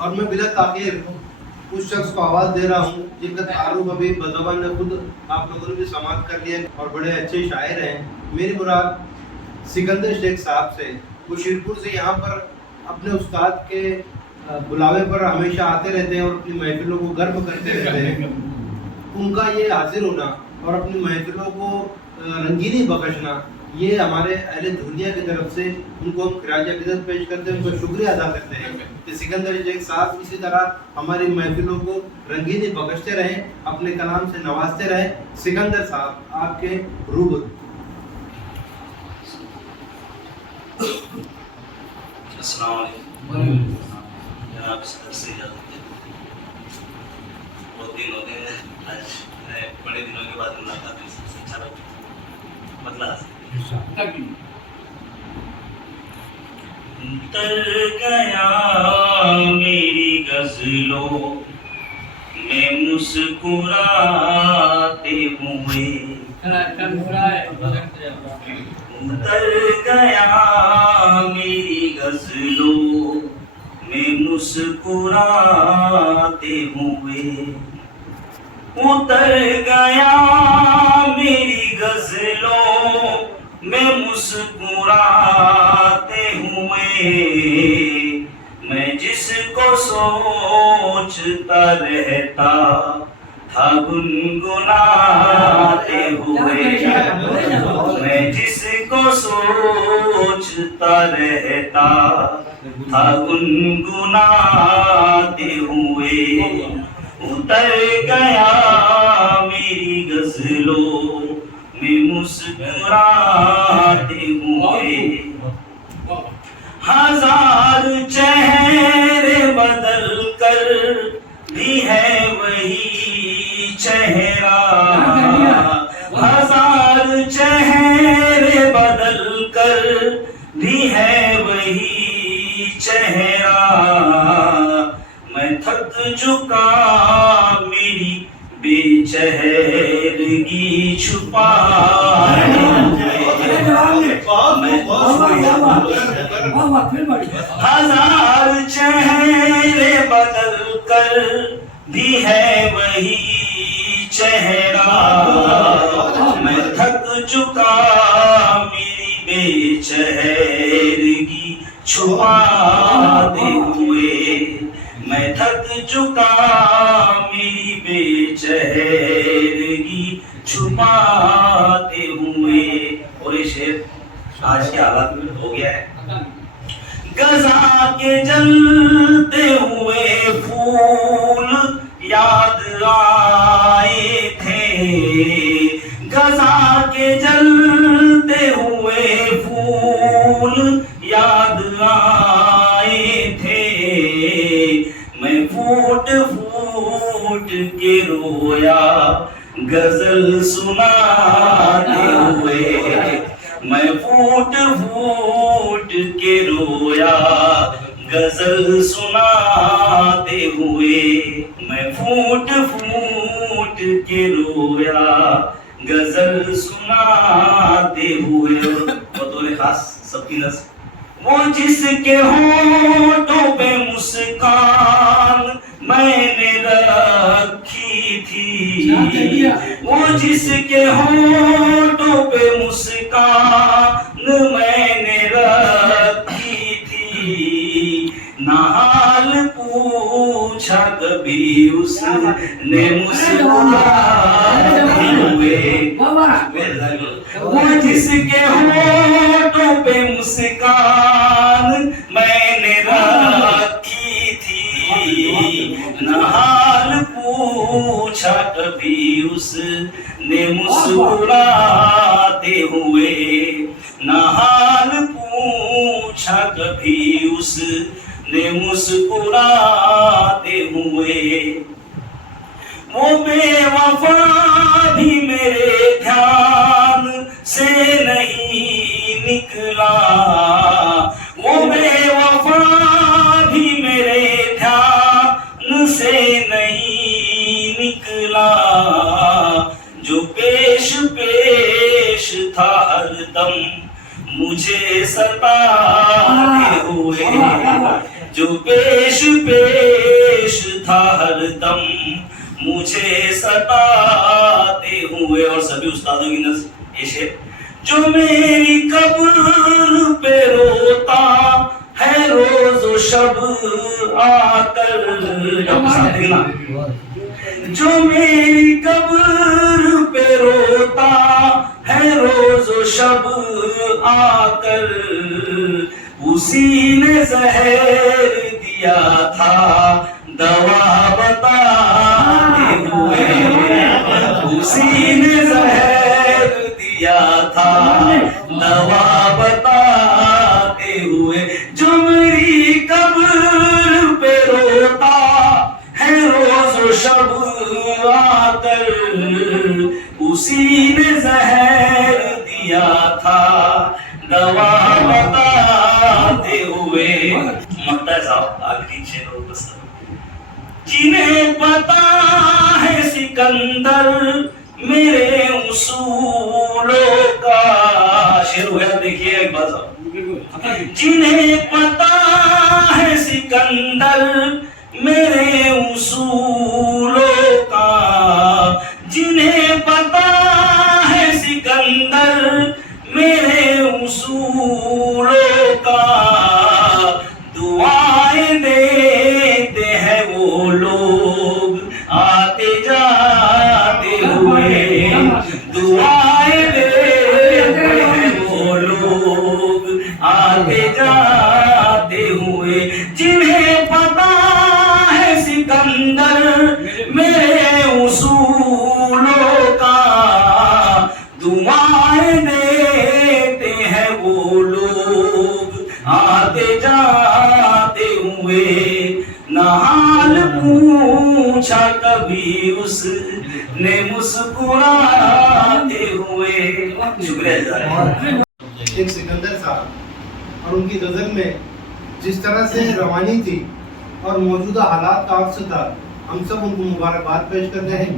और मैं बिला ताखीर उस शख्स को आवाज़ दे रहा हूँ जिनका तारुफ अभी बज़बान ने खुद आप लोगों ने भी समाप्त कर लिया और बड़े अच्छे शायर हैं। मेरी मुराद सिकंदर शेख साहब से, वो शिरपुर से यहाँ पर अपने उस्ताद के बुलावे पर हमेशा आते रहते हैं और अपनी महफिलों को गर्व करते रहते हैं। उनका ये हाजिर होना और अपनी महफिलों को रंगीनी बख्शना, ये हमारे अहले दुनिया की तरफ से उनको हम खिराज अक़ीदत पेश करते हैं, उनका शुक्रिया अदा करते हैं कि सिकंदर शेख साहब इसी तरह हमारी महफिलों को रंगीनी बख्शते रहें, अपने कलाम से नवाजते रहें। सिकंदर साहब आपके रूबरू। अस्सलाम वालेकुम जनाब, सदर से इजाज़त है। बहुत दिन हो गए, आज बड़े दिनों के बाद मुलाकात हुई, सबसे अच्छा लगा। मतलब तर गया मेरी गजलों में मुस्कुराते हुए, उतर गया मेरी गजलों में मुस्कुराते हुए, उतर गया मेरी गजलों में मुस्कुराते हुए। मैं जिसको सोचता रहता था गुनगुनाते हुए, मैं जिसको सोचता रहता था गुनगुनाते हुए, उतर गया मेरी गजलों में मुस्कुराते हुए। हजार चेहरे बदल कर भी है वही चेहरा, हजार चेहरे बदल कर भी है वही चेहरा। मैं थक चुका मेरी बेचैनगी छुपाए, हजार चेहरे बदल कर भी है वही चेहरा। मैं थक चुका मेरी बेचैनगी छुपाते हुए, मैं थक चुका मेरी बेचैनगी छुपाते हुए। और ये शेर आज के हालात में हो गया है। गजा के जलते हुए फूल याद आए थे, गजा के जलते हुए फूल याद आए थे। मैं फूट फूट के रोया गजल सुनाते हुए, मैं फूट फूट के रोया गजल सुनाते हुए, मैं फूट फूट के रोया गजल सुनाते हुए। बतौर खास सबकी नज़र वो जिसके होठों पे मुस्कान मैंने रखी थी, वो जिसके होठों पे मुस्कान मैंने रखी थी। ना हाल पूछा कभी उसने मुस्कुराते हुए, वो जिसके होठों पे मुस्कान मैंने रखी थी। ना हाल पूछा कभी उसने मुस्कुराते हुए, ना हाल पूछा कभी उसने मुस्कुराते हुए। वो बेवफा भी मेरे ध्यान से नहीं निकला, वो बेवफा भी मेरे ध्यान से नहीं निकला। जो पेश पेश था हरदम मुझे सताते हुए, जो पेश पेश हरदम मुझे सताते हुए। और सभी उस्तादों की नजर ये शेर, जो मेरी कब्र पे रोता है रोज व शब आकर, जो मेरी कब्र पे रोता है रोज व शब आकर, उसी ने जहर दिया था दवा बताते हुए, उसी ने जहर दिया था दवा बताते हुए। जो मेरी कब्र पे रोता है रोज व शब आकर, उसी ने जहर दिया था दवा बताते हुए। मकता है साहब आखिरी शेर और बस। जिन्हें पता है सिकंदर मेरे उसूलों का, शेर हो गया देखिए एक बार साहब। जिन्हें पता है सिकंदर मेरे उसूलों का, जिन्हें पता है सिकंदर मेरे उसूलों का, दुआएं देते हैं वो लोग आते जाते हुए, दुआएं देते हैं वो लोग आते जाते हुए। जिन्हें पता है सिकंदर मेरे उसूलों का, दुआएं देते हैं वो लोग आते जाते हुए। न हाल पूछा कभी उसने मुस्कुराते हुए। शुक्रिया। एक सिकंदर साहब और उनकी गजल में जिस तरह से रवानी थी और मौजूदा हालात का अक्स था, हम सब उनको मुबारकबाद पेश करते हैं।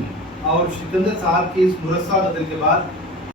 और सिकंदर साहब की इस मुरस्सा गजल के बाद